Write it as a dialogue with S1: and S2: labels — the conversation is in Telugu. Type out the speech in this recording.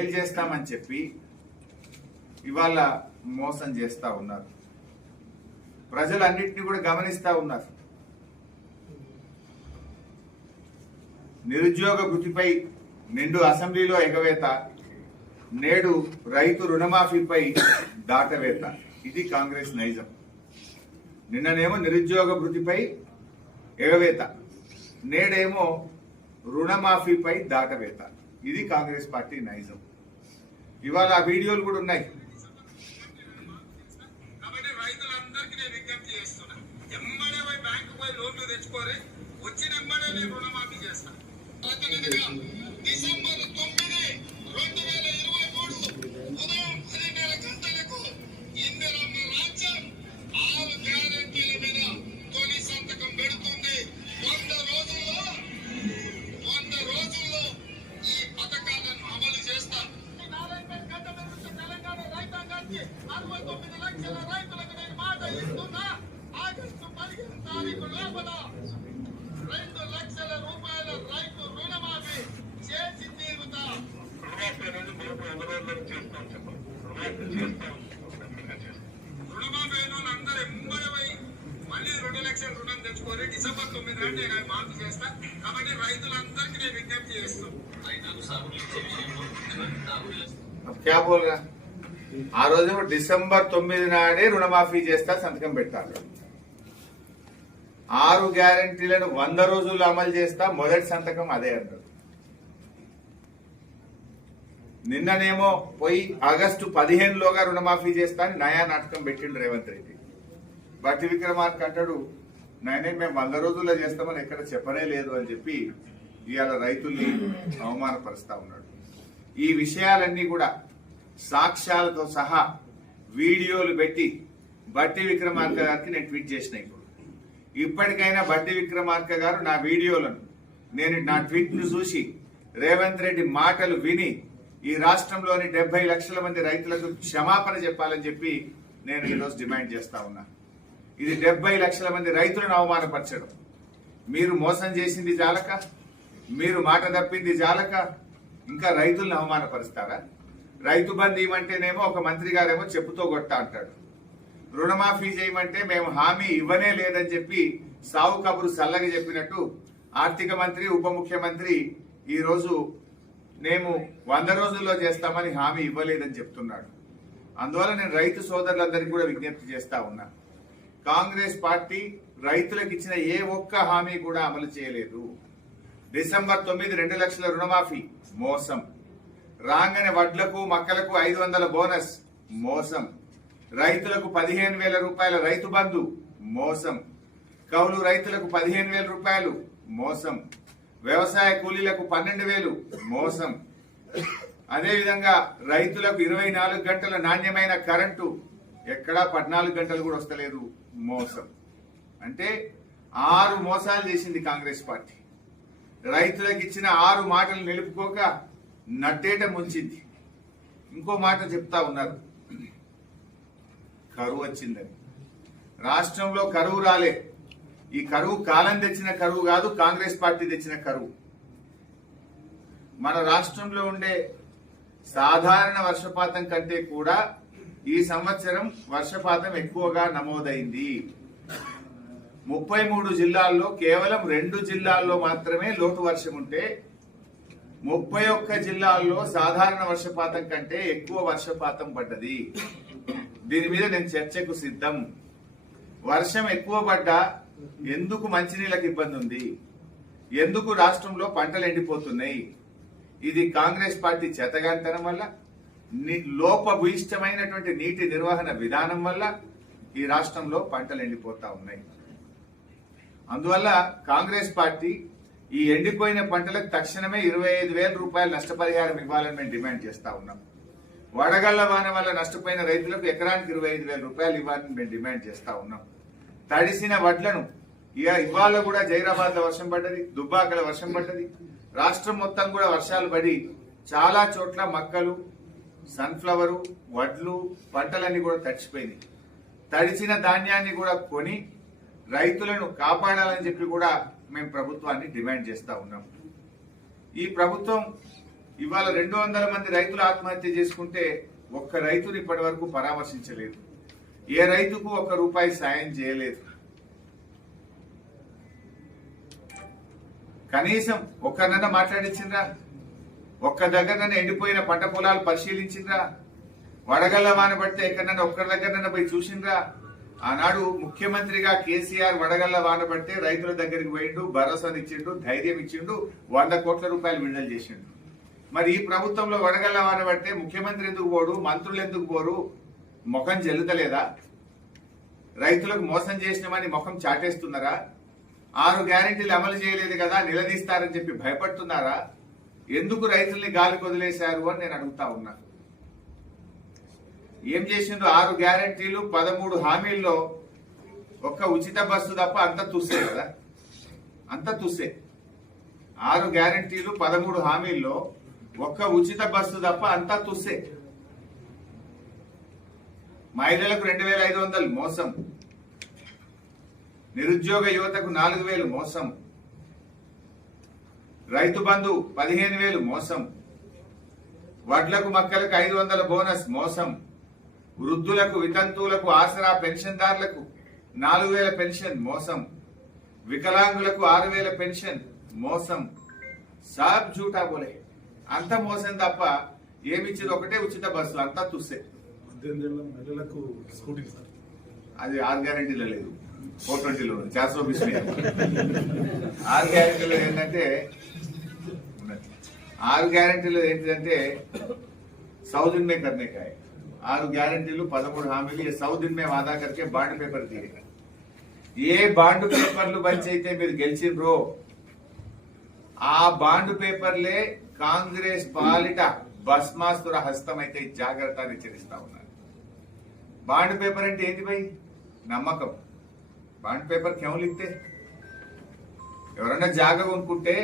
S1: ఏం చేస్తామని చెప్పి ఇవాళ మోసం చేస్తా ఉన్నారు. ప్రజలన్నింటినీ కూడా గమనిస్తా ఉన్నారు. నిరుద్యోగ వృత్తిపై నిండు అసెంబ్లీలో ఎగవేత నేడు రైతు రుణమాఫీపై దాటవేత. ఇది కాంగ్రెస్ నైజం. నిన్ననేమో నిరుద్యోగ వృత్తిపై ఎగవేత నేడేమో రుణమాఫీపై దాటవేత. ఇది కాంగ్రెస్ పార్టీ నైజం. ఇవాళ ఆ వీడియోలు కూడా ఉన్నాయి.
S2: కాబట్టి రైతులందరికీ నేను విజ్ఞప్తి రెండు లక్షల రుణం డిసెంబర్ తొమ్మిది మాఫీ చేస్తా కాబట్టి రైతులందరికీ నేను విజ్ఞప్తి
S1: ఆ రోజు డిసెంబర్ తొమ్మిది నాడే రుణమాఫీ చేస్తా సంతకం పెట్టాలి. ఆరు గ్యారంటీలను వంద రోజులు అమలు చేస్తా మొదటి సంతకం అదే అంటారు. నిన్ననేమో పోయి ఆగస్టు పదిహేనులోగా రుణమాఫీ చేస్తా అని నయా నాటకం పెట్టిండు రేవంత్ రెడ్డి. బట్టి విక్రమార్క అంటాడు నేనే మేము వంద రోజుల్లో చేస్తామని ఎక్కడ చెప్పనే లేదు అని చెప్పి ఇవాళ రైతుల్ని అవమానపరుస్తా ఉన్నాడు. ఈ విషయాలన్నీ కూడా సాక్ష్యాలతో సహా వీడియోలు పెట్టి బట్టి విక్రమార్క గారికి నేను ట్వీట్ చేసిన ఇప్పటికైనా బండి విక్రమార్క గారు నా వీడియోలను నేను నా ట్వీట్ను చూసి రేవంత్ రెడ్డి మాటలు విని ఈ రాష్ట్రంలోని డెబ్బై లక్షల మంది రైతులకు క్షమాపణ చెప్పాలని చెప్పి నేను ఈరోజు డిమాండ్ చేస్తా ఉన్నా. ఇది డెబ్బై లక్షల మంది రైతులను అవమానపరచడం. మీరు మోసం చేసింది జాలక మీరు మాట తప్పింది జాలక ఇంకా రైతులను అవమానపరుస్తారా? రైతు బంధు ఇవ్వమంటేనేమో ఒక మంత్రి గారేమో చెప్పుతో కొట్ట అంటాడు. రుణమాఫీ చేయమంటే మేము హామీ ఇవ్వనే లేదని చెప్పి సావు కబురు సల్లగా చెప్పినట్టు ఆర్థిక మంత్రి ఉప ముఖ్యమంత్రి ఈరోజు మేము వంద రోజుల్లో చేస్తామని హామీ ఇవ్వలేదని చెప్తున్నాడు. అందువల్ల నేను రైతు సోదరులందరికీ కూడా విజ్ఞప్తి చేస్తా ఉన్నా. కాంగ్రెస్ పార్టీ రైతులకు ఇచ్చిన ఏ ఒక్క హామీ కూడా అమలు చేయలేదు. డిసెంబర్ తొమ్మిది రెండు లక్షల రుణమాఫీ మోసం. రాగానే వడ్లకు మక్కలకు ఐదు వందల బోనస్ మోసం. రైతులకు పదిహేను వేల రూపాయల రైతు బంధు మోసం. కౌలు రైతులకు పదిహేను వేల రూపాయలు మోసం. వ్యవసాయ కూలీలకు పన్నెండు వేలు మోసం. అదేవిధంగా రైతులకు ఇరవై నాలుగు గంటల నాణ్యమైన కరెంటు ఎక్కడా పద్నాలుగు గంటలు కూడా వస్తలేదు మోసం. అంటే ఆరు మోసాలు చేసింది కాంగ్రెస్ పార్టీ. రైతులకు ఇచ్చిన ఆరు మాటలు నిలుపుకోక నట్టేట ముంచింది. ఇంకో మాట చెప్తా ఉన్నారు. కరువు వచ్చిందని. రాష్ట్రంలో కరువు రాలే. ఈ కరువు కాలం తెచ్చిన కరువు కాదు కాంగ్రెస్ పార్టీ తెచ్చిన కరువు. మన రాష్ట్రంలో ఉండే సాధారణ వర్షపాతం కంటే కూడా ఈ సంవత్సరం వర్షపాతం ఎక్కువగా నమోదైంది. ముప్పై మూడు జిల్లాల్లో కేవలం రెండు జిల్లాల్లో మాత్రమే లోటు వర్షం ఉంటే ముప్పై ఒక్క జిల్లాల్లో సాధారణ వర్షపాతం కంటే ఎక్కువ వర్షపాతం పడ్డది. దీని మీద నేను చర్చకు సిద్ధం. వర్షం ఎక్కువ పడ్డా ఎందుకు మంచినీళ్ళకి ఇబ్బంది ఉంది? ఎందుకు రాష్ట్రంలో పంటలు ఎండిపోతున్నాయి? ఇది కాంగ్రెస్ పార్టీ చేతగాంతనం వల్ల లోపభూయిష్టమైనటువంటి నీటి నిర్వహణ విధానం వల్ల ఈ రాష్ట్రంలో పంటలు ఎండిపోతా ఉన్నాయి. అందువల్ల కాంగ్రెస్ పార్టీ ఈ ఎండిపోయిన పంటలకు తక్షణమే ఇరవై ఐదు వేల రూపాయల నష్టపరిహారం ఇవ్వాలని మేము డిమాండ్ చేస్తా ఉన్నాం. వడగళ్ళ వాన వల్ల నష్టపోయిన రైతులకు ఎకరానికి ఇరవై ఐదు వేల రూపాయలు ఇవ్వాలని మేము డిమాండ్ చేస్తా ఉన్నాం. తడిసిన వడ్లను ఇక ఇవాళ కూడా జైరాబాద్లో వర్షం పడ్డది దుబ్బాకల వర్షం పడ్డది. రాష్ట్రం మొత్తం కూడా వర్షాలు పడి చాలా చోట్ల మక్కలు సన్ఫ్లవరు వడ్లు పంటలన్నీ కూడా తడిచిపోయినాయి తడిచిన ధాన్యాన్ని కూడా కొని రైతులను కాపాడాలని చెప్పి కూడా మేము ప్రభుత్వాన్ని డిమాండ్ చేస్తా ఉన్నాం. ఈ ప్రభుత్వం ఇవాళ రెండు వందల మంది రైతులు ఆత్మహత్య చేసుకుంటే ఒక్క రైతుని ఇప్పటి వరకు పరామర్శించలేదు. ఏ రైతుకు ఒక్క రూపాయి సాయం చేయలేదు. కనీసం ఒక్కనన్నా మాట్లాడించిండ్రా ఒక్క దగ్గర ఎండిపోయిన పంట పొలాలు పరిశీలించిండ్రా? వడగల్ల వానబడితే ఎక్కడన్నా ఒక్కరి దగ్గర పోయి చూసిండ్రా? ఆనాడు ముఖ్యమంత్రిగా కేసీఆర్ వడగల్ల వానబడితే రైతుల దగ్గరికి పోయిండు భరోసానిచ్చిండు ధైర్యం ఇచ్చిండు వంద కోట్ల రూపాయలు విడుదల చేసిండు. మరి ఈ ప్రభుత్వంలో వడగల్ల వాన పడితే ముఖ్యమంత్రి ఎందుకు పోడు? మంత్రులు ఎందుకు పోరు? ముఖం చెల్లుతలేదా రైతులకు మోసం చేసినామని ముఖం చాటేస్తున్నారా? ఆరు గ్యారెంటీలు అమలు చేయలేదు కదా నిలదీస్తారని చెప్పి భయపడుతున్నారా? ఎందుకు రైతుల్ని గాలి వదిలేశారు అని నేను అడుగుతా ఉన్నా. ఏం చేసిండ్రు? ఆరు గ్యారెంటీలు పదమూడు హామీల్లో ఒక్క ఉచిత బస్సు తప్ప అంత తుస్సే కదా? అంత తుస్సే. ఆరు గ్యారెంటీలు పదమూడు హామీల్లో ఒక్క ఉచిత బస్సు తప్ప అంతా తుస్సే. మహిళలకు రెండు వేల ఐదు వందలు మోసం. నిరుద్యోగ యువతకు నాలుగు వేలు మోసం. రైతు బంధు పదిహేను వేలు మోసం. వడ్లకు మక్కలకు ఐదు వందల బోనస్ మోసం. వృద్ధులకు వితంతువులకు ఆసరా పెన్షన్దారులకు నాలుగు వేల పెన్షన్ మోసం. వికలాంగులకు ఆరు వేల పెన్షన్ మోసం. సాబ్ జూటా బోలే. అంత మోసం తప్ప ఏమిచ్చింది ఒకటే ఉచిత బస్సులు అంతా
S3: చూస్తే మహిళలకు స్కూటీ
S1: అది ఆరు గ్యారంటీలో లేదు. ఫోర్ ట్వంటీలో చార్సో ఆరు గ్యారంటీలో ఏంటంటే ఆరు గ్యారంటీలు ఏంటంటే సౌత్ మే కర్నే కాయ. ఆరు గ్యారంటీలు పదమూడు హామీలు ఈ సౌదిన్ మే వాదా కరికే బాండ్ పేపర్ తీరే. ఏ బాండ్ పేపర్లు బంచ్ అయితే మీరు గెలిచిండ్రో ఆ బాండ్ పేపర్లే కాంగ్రెస్ పాలిట భస్మాసుర హస్తం అయితే జాగ్రత్త హెచ్చరిస్తా ఉన్నారు. బాండ్ పేపర్ అంటే ఏంటి భయ్? నమ్మకం. బాండ్ పేపర్ క్యూ లిఖతే ఎవరన్నా జాగా కొనుక్కుంటే